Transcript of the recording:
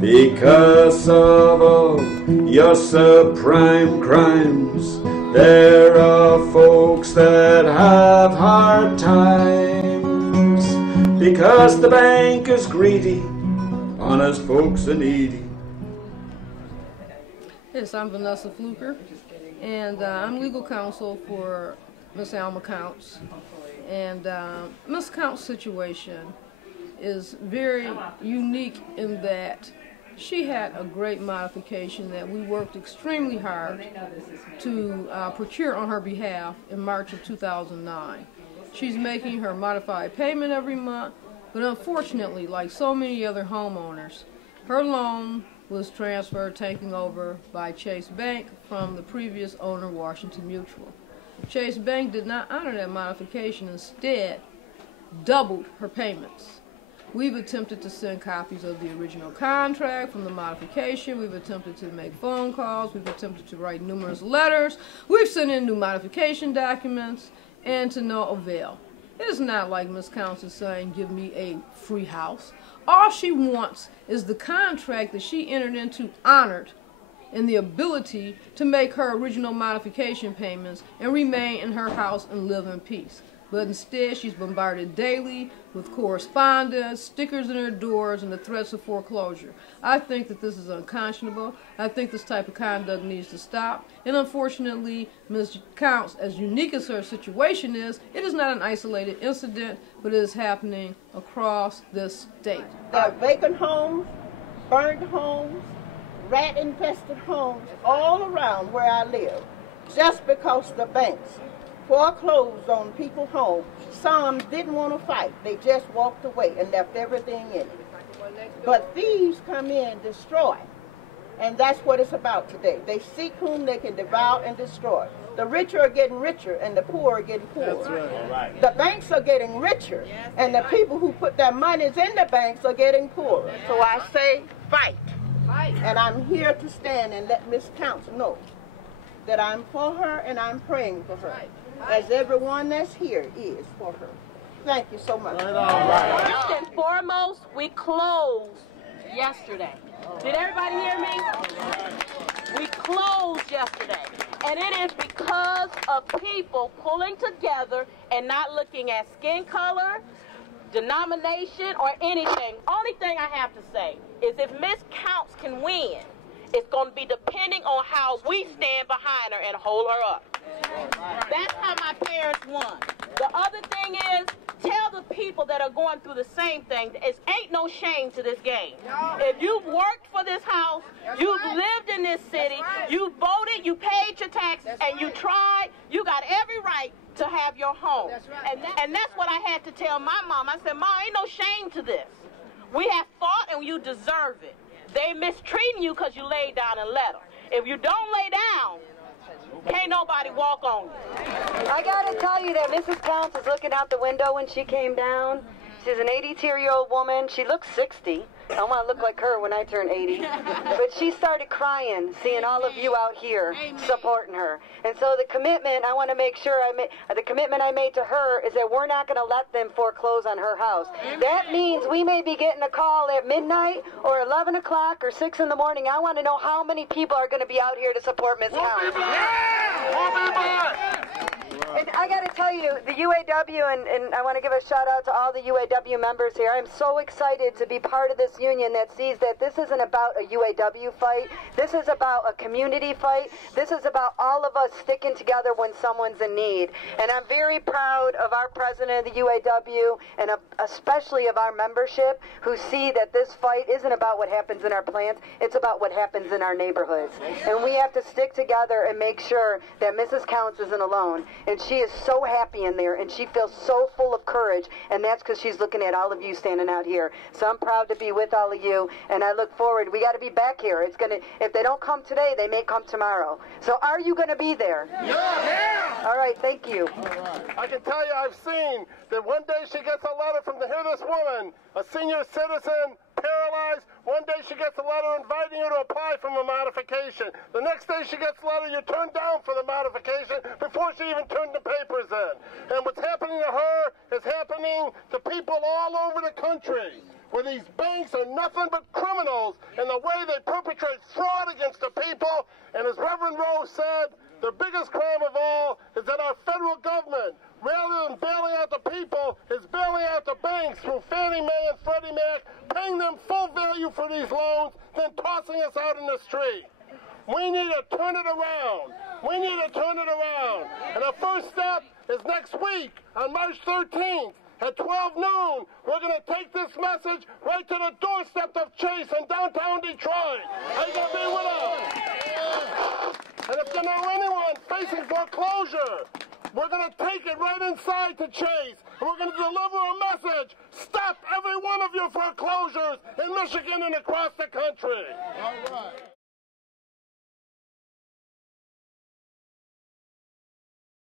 Because of all your subprime crimes, there are folks that have hard times. Because the bank is greedy, honest folks are needy. Yes, I'm Vanessa Fluker, and I'm legal counsel for Miss Alma Counts. And Miss Counts' situation is very unique in that she had a great modification that we worked extremely hard to procure on her behalf in March of 2009. She's making her modified payment every month, but unfortunately, like so many other homeowners, her loan was transferred, taken over by Chase Bank from the previous owner, Washington Mutual. Chase Bank did not honor that modification, instead doubled her payments. We've attempted to send copies of the original contract from the modification. We've attempted to make phone calls. We've attempted to write numerous letters. We've sent in new modification documents, and to no avail. It is not like Ms. Counts is saying, give me a free house. All she wants is the contract that she entered into honored, and the ability to make her original modification payments and remain in her house and live in peace. But instead, she's bombarded daily with correspondence, stickers in her doors, and the threats of foreclosure. I think that this is unconscionable. I think this type of conduct needs to stop. And unfortunately, Ms. Counts, as unique as her situation is, it is not an isolated incident, but it is happening across this state. There are vacant homes, burned homes, rat-infested homes all around where I live, just because the banks foreclosed on people's homes. Some didn't want to fight. They just walked away and left everything in it. But thieves come in and destroy. And that's what it's about today. They seek whom they can devour and destroy. The richer are getting richer and the poor are getting poorer. That's right. The banks are getting richer and the people who put their monies in the banks are getting poorer. So I say fight. And I'm here to stand and let Miss Counts know that I'm for her and I'm praying for her, as everyone that's here is for her. Thank you so much. First and foremost, we closed yesterday. Did everybody hear me? We closed yesterday. And it is because of people pulling together and not looking at skin color, denomination, or anything. Only thing I have to say is if Miss Counts can win, it's going to be depending on how we stand behind her and hold her up. That's how my parents won. The other thing is, tell the people that are going through the same thing, it ain't no shame to this game. If you've worked for this house, you've lived in this city, you voted, you paid your taxes, and you tried, you got every right to have your home. And that's what I had to tell my mom. I said, Mom, ain't no shame to this. We have fought and you deserve it. They mistreating you because you laid down and let them. If you don't lay down, can't nobody walk on you. I gotta tell you that Mrs. Counts is looking out the window when she came down. She's an 82-year-old woman. She looks 60. I want to look like her when I turn 80. But she started crying, seeing all of you out here supporting her. And so the commitment I want to make sure the commitment I made to her is that we're not going to let them foreclose on her house. That means we may be getting a call at midnight or 11 o'clock or 6 in the morning. I want to know how many people are going to be out here to support Ms. Counts. And I got to tell you, the UAW, and I want to give a shout out to all the UAW members here. I'm so excited to be part of this union that sees that this isn't about a UAW fight. This is about a community fight. This is about all of us sticking together when someone's in need. And I'm very proud of our president of the UAW and especially of our membership who see that this fight isn't about what happens in our plants. It's about what happens in our neighborhoods. And we have to stick together and make sure that Mrs. Counts isn't alone. And she is so happy in there, and she feels so full of courage, and that's because she's looking at all of you standing out here. So I'm proud to be with all of you, and I look forward. We got to be back here. It's gonna. If they don't come today, they may come tomorrow. So are you going to be there? Yeah. All right, thank you. I can tell you I've seen that one day she gets a letter from this woman, a senior citizen, paralyzed. One day she gets a letter inviting you to apply for the modification. The next day she gets a letter you turned down for the modification before she even turned the papers in. And what's happening to her is happening to people all over the country. where these banks are nothing but criminals in the way they perpetrate fraud against the people. And as Reverend Rose said, the biggest crime of all is that our federal government, rather than bailing out the people, is bailing out the banks through Fannie Mae and Freddie Mac, paying them full value for these loans, then tossing us out in the street. We need to turn it around. We need to turn it around. And the first step is next week on March 13th at 12 noon. We're going to take this message right to the doorstep of Chase in downtown Detroit. Are you going to be with us? And if you know anyone facing foreclosure, we're going to take it right inside to Chase, and we're going to deliver a message. Stop every one of your foreclosures in Michigan and across the country. All right.